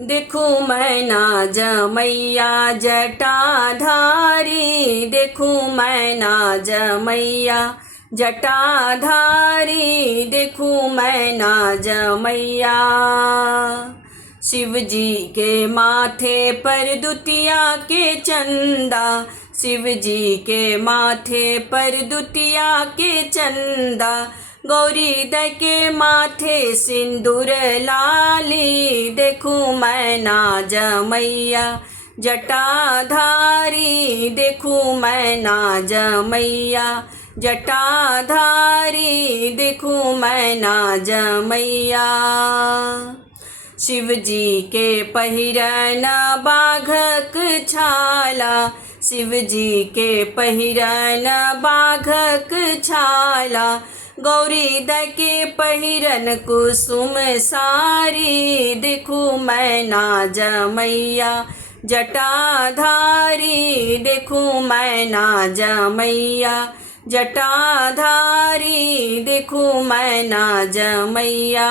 देखूं मैना जमैया जटाधारी, देखूं मैना जमैया जटाधारी, देखूं मैना जमैया। शिव जी के माथे पर दुतिया के चंदा, शिव जी के माथे पर दुतिया के चंदा। गौरी द के माथे सिंदूर लाली, देखूं मैना जमैया जटाधारी, देखूं मैना जमैया जटाधारी, देखूं मैना जमैया। शिव जी के पहिरन बाघक छाला, शिव जी के पहिरन बाघक छाला। गौरी द के पहिरन कुसुम सारी, देखूं मैना जमैया जटाधारी, देखूं मैना जमैया जटाधारी, देखूं मैना जमैया।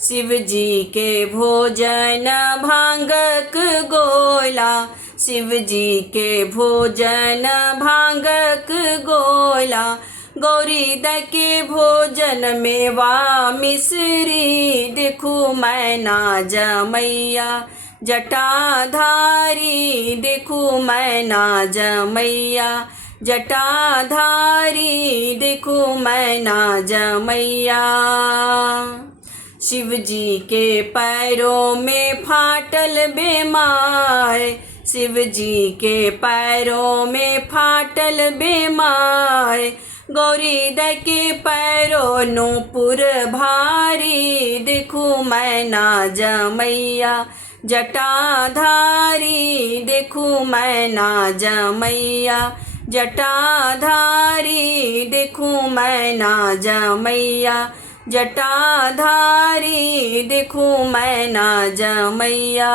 शिव जी के भोजन भांगक गोला, शिव जी के भोजन भांगक गोला। गौरी द के भोजन मेवा मिश्री, देखूं मैना जमैया जटाधारी, देखूं मैना जमैया जटाधारी, देखूं मैना जमैया। शिव जी के पैरों में फाटल बेमार, शिव जी के पैरों में फाटल बेमार। गौरी द के पैरों नूपुर भारी, देखूं मैना जमैया जटाधारी, देखूं मैना जमैया जटाधारी, देखूं मैना जमैया जटाधारी, देखूं मैना जमैया।